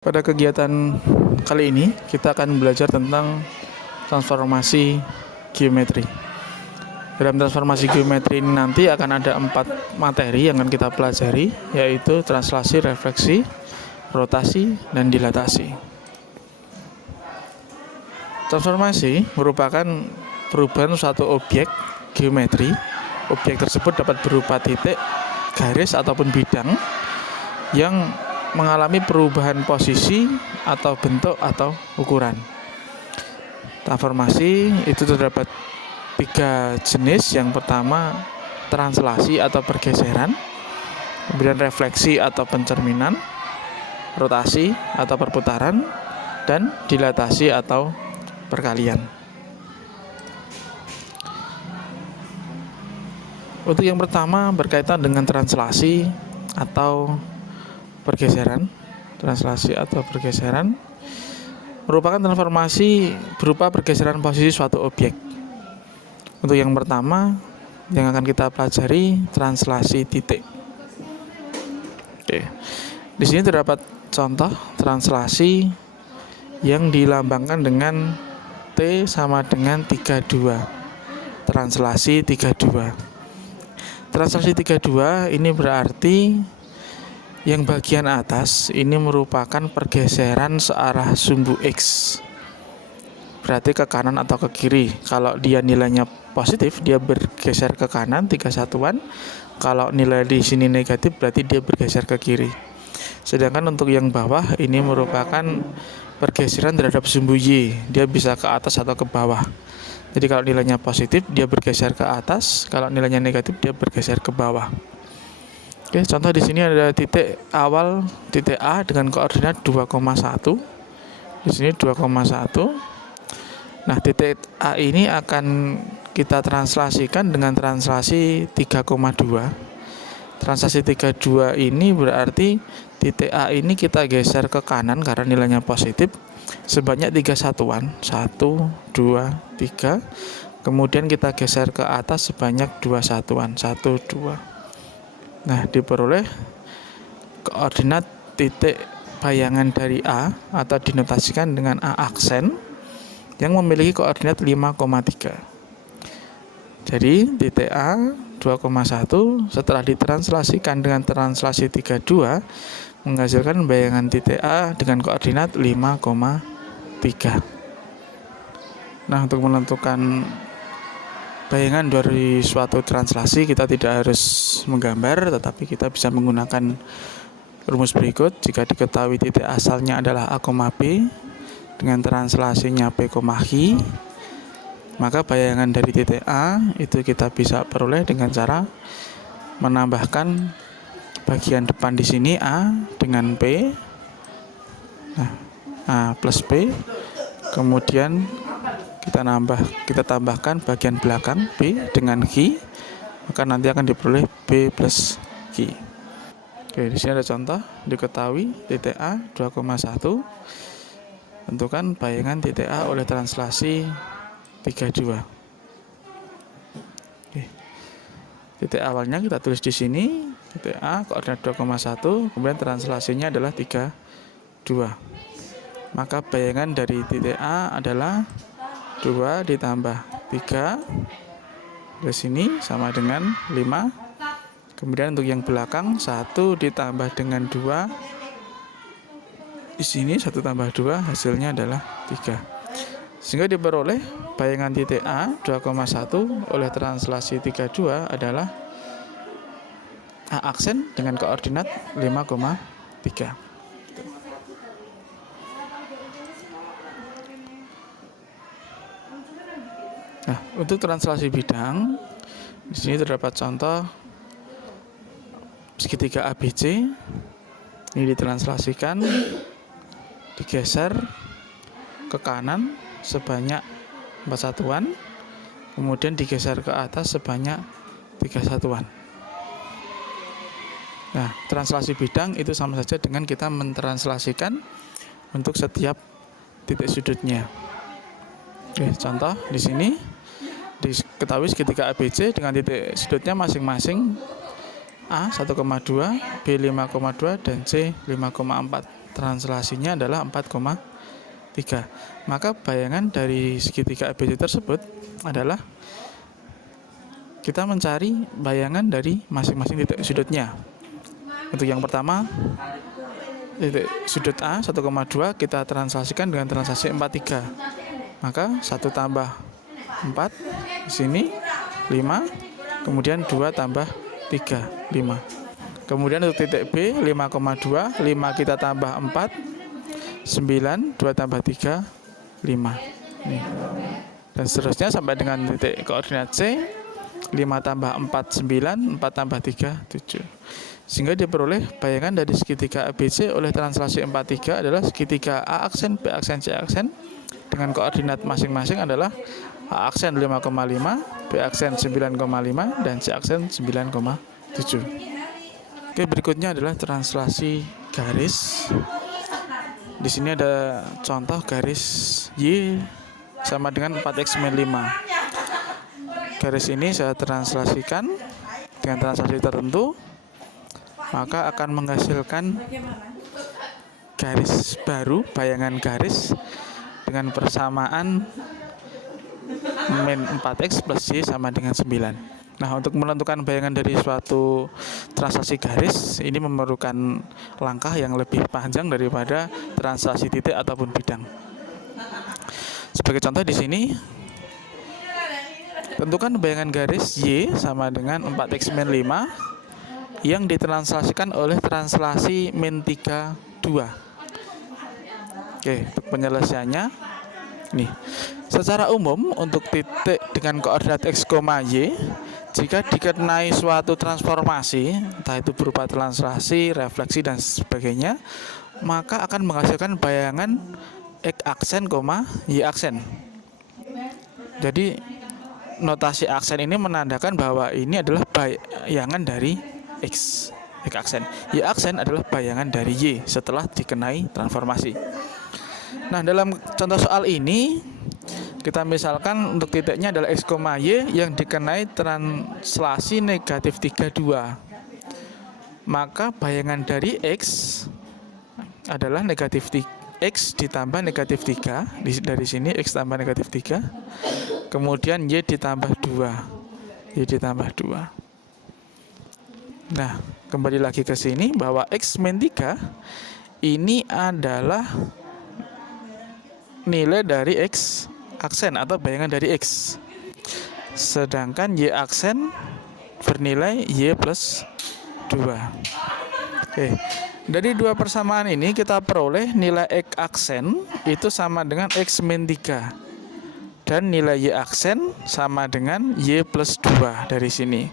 Pada kegiatan kali ini, kita akan belajar tentang transformasi geometri. Dalam transformasi geometri ini nanti akan ada 4 materi yang akan kita pelajari, yaitu translasi, refleksi, rotasi, dan dilatasi. Transformasi merupakan perubahan suatu objek geometri. Objek tersebut dapat berupa titik, garis, ataupun bidang yang mengalami perubahan posisi atau bentuk atau ukuran. Transformasi itu terdapat 3 jenis. Yang pertama translasi atau pergeseran, kemudian refleksi atau pencerminan, rotasi atau perputaran, dan dilatasi atau perkalian. Untuk yang pertama berkaitan dengan translasi atau pergeseran. Translasi atau pergeseran merupakan transformasi berupa pergeseran posisi suatu objek. Untuk yang pertama yang akan kita pelajari translasi titik. Oke. Di sini terdapat contoh translasi yang dilambangkan dengan T sama dengan 32. Translasi 32. Translasi 32 ini berarti yang bagian atas ini merupakan pergeseran searah sumbu X. Berarti ke kanan atau ke kiri. Kalau dia nilainya positif, dia bergeser ke kanan 3 satuan. Kalau nilai di sini negatif, berarti dia bergeser ke kiri. Sedangkan untuk yang bawah ini merupakan pergeseran terhadap sumbu Y. Dia bisa ke atas atau ke bawah. Jadi kalau nilainya positif, dia bergeser ke atas. Kalau nilainya negatif, dia bergeser ke bawah. Oke, contoh di sini ada titik awal titik A dengan koordinat 2,1. Di sini 2,1. Nah, titik A ini akan kita translasikan dengan translasi 3,2. Translasi 3,2 ini berarti titik A ini kita geser ke kanan karena nilainya positif sebanyak 3 satuan. 1, 2, 3. Kemudian kita geser ke atas sebanyak 2 satuan. 1, 2. Nah, diperoleh koordinat titik bayangan dari A atau dinotasikan dengan A aksen yang memiliki koordinat 5,3. Jadi titik A 2,1 setelah ditranslasikan dengan translasi 32 menghasilkan bayangan titik A dengan koordinat 5,3. Nah, untuk menentukan bayangan dari suatu translasi kita tidak harus menggambar, tetapi kita bisa menggunakan rumus berikut. Jika diketahui titik asalnya adalah A, B dengan translasinya P, H, maka bayangan dari titik A itu kita bisa peroleh dengan cara menambahkan bagian depan di sini A dengan P. Nah, A plus P. Kemudian kita tambahkan bagian belakang B dengan Q, maka nanti akan diperoleh B plus Q. Oke, di sini ada contoh. Diketahui titik A 2,1. Tentukan bayangan titik A oleh translasi 32. Oke. Titik awalnya kita tulis di sini, titik A koordinat 2,1, kemudian translasinya adalah 32. Maka bayangan dari titik A adalah 2 ditambah 3 ke sini sama dengan 5. Kemudian untuk yang belakang 1 ditambah dengan 2 di sini 1 tambah 2 hasilnya adalah 3. Sehingga diperoleh bayangan titik A 2,1 oleh translasi 32 adalah A aksen dengan koordinat 5,3. Nah, untuk translasi bidang di sini terdapat contoh segitiga ABC. Ini ditranslasikan, digeser ke kanan sebanyak 4 satuan, kemudian digeser ke atas sebanyak 3 satuan. Nah, translasi bidang itu sama saja dengan kita mentranslasikan untuk setiap titik sudutnya. Oke, contoh di sini diketahui segitiga ABC dengan titik sudutnya masing-masing A 1,2, B 5,2, dan C 5,4. translasinya adalah 4,3. Maka bayangan dari segitiga ABC tersebut adalah kita mencari bayangan dari masing-masing titik sudutnya. Untuk yang pertama, titik sudut A 1,2 kita translasikan dengan translasi 4,3. Maka 1 tambah 4 di sini 5, kemudian 2 tambah 3, 5. Kemudian untuk titik B 5,2, 5 kita tambah 4, 9, 2 tambah 3, 5. Nih. Dan seterusnya sampai dengan titik koordinat C 5 tambah 4, 9, 4 tambah 3, 7. Sehingga diperoleh bayangan dari segitiga ABC oleh translasi 4,3 adalah segitiga A aksen, B aksen, C aksen dengan koordinat masing-masing adalah A aksen 5,5, B aksen 9,5 dan C aksen 9,7. Oke, berikutnya adalah translasi garis. Di sini ada contoh garis Y sama dengan 4x-5. Garis ini saya translasikan dengan translasi tertentu, maka akan menghasilkan garis baru, bayangan garis dengan persamaan min 4x plus Y sama dengan 9. Nah, untuk menentukan bayangan dari suatu translasi garis ini memerlukan langkah yang lebih panjang daripada translasi titik ataupun bidang. Sebagai contoh di sini, tentukan bayangan garis Y sama dengan 4x-5 yang ditranslasikan oleh translasi min 3, 2. Oke, untuk penyelesaiannya nih. Secara umum untuk titik dengan koordinat x, y jika dikenai suatu transformasi, entah itu berupa translasi, refleksi dan sebagainya, maka akan menghasilkan bayangan x aksen, y aksen. Jadi notasi aksen ini menandakan bahwa ini adalah bayangan dari X aksen. Y aksen adalah bayangan dari Y setelah dikenai transformasi. Nah, dalam contoh soal ini kita misalkan untuk titiknya adalah X, Y yang dikenai translasi negatif 32. Maka bayangan dari X adalah negatif 3, X ditambah negatif 3. Dari sini X tambah negatif 3. Kemudian Y ditambah 2. Y ditambah 2. Nah, kembali lagi ke sini bahwa X min 3 ini adalah nilai dari X aksen atau bayangan dari X. Sedangkan Y aksen bernilai Y plus 2. Oke. Dari dua persamaan ini kita peroleh nilai X aksen itu sama dengan X min 3. Dan nilai Y aksen sama dengan Y plus 2 dari sini.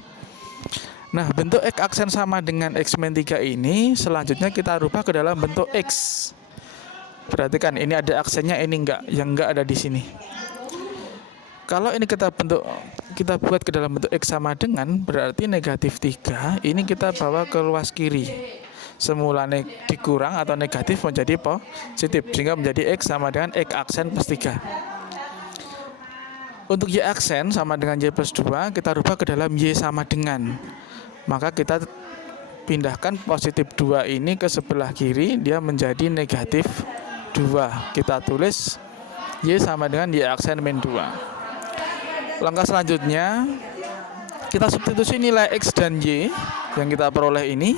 Nah, bentuk X aksen sama dengan X min 3 ini selanjutnya kita rubah ke dalam bentuk X. Perhatikan, ini ada aksennya, ini enggak, yang enggak ada di sini. Kalau ini kita buat ke dalam bentuk X sama dengan, berarti negatif 3 ini kita bawa ke ruas kiri. Semula dikurang atau negatif menjadi positif, sehingga menjadi X sama dengan X aksen plus 3. Untuk Y aksen sama dengan Y plus 2, kita rubah ke dalam Y sama dengan. Maka kita pindahkan positif 2 ini ke sebelah kiri, dia menjadi negatif 2. Kita tulis Y sama dengan Y aksen min 2. Langkah selanjutnya, kita substitusi nilai X dan Y yang kita peroleh ini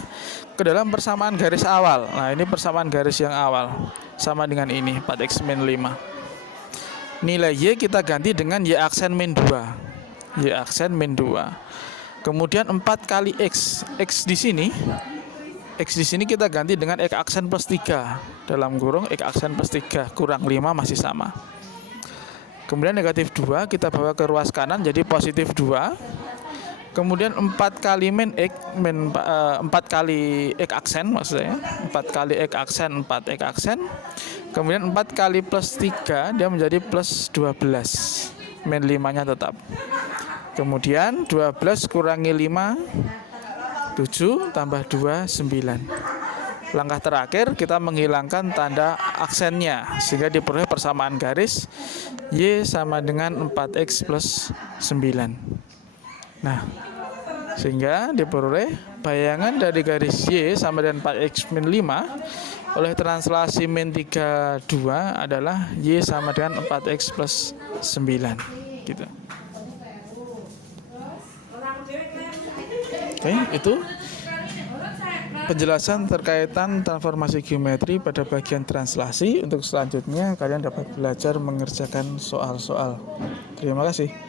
ke dalam persamaan garis awal. Nah, ini persamaan garis yang awal, sama dengan ini, 4x min 5. Nilai Y kita ganti dengan Y aksen min 2. Y aksen min 2. Kemudian 4 kali X. X di sini kita ganti dengan X aksen plus 3. Dalam kurung X aksen plus 3 kurang 5 masih sama. Kemudian negatif 2 kita bawa ke ruas kanan jadi positif 2. Kemudian 4 kali min X, 4 kali X aksen maksudnya. 4 kali X aksen, 4 X aksen. Kemudian 4 kali plus 3 dia menjadi plus 12. Min 5-nya tetap. Kemudian 12 kurangi 5, 7 tambah 2, 9. Langkah terakhir kita menghilangkan tanda aksennya sehingga diperoleh persamaan garis Y sama dengan 4x plus 9. Nah, sehingga diperoleh bayangan dari garis Y sama dengan 4x min 5 oleh translasi min 32 adalah Y sama dengan 4X plus 9 gitu. Oke, itu penjelasan terkaitan transformasi geometri pada bagian translasi. Untuk selanjutnya kalian dapat belajar mengerjakan soal-soal. Terima kasih.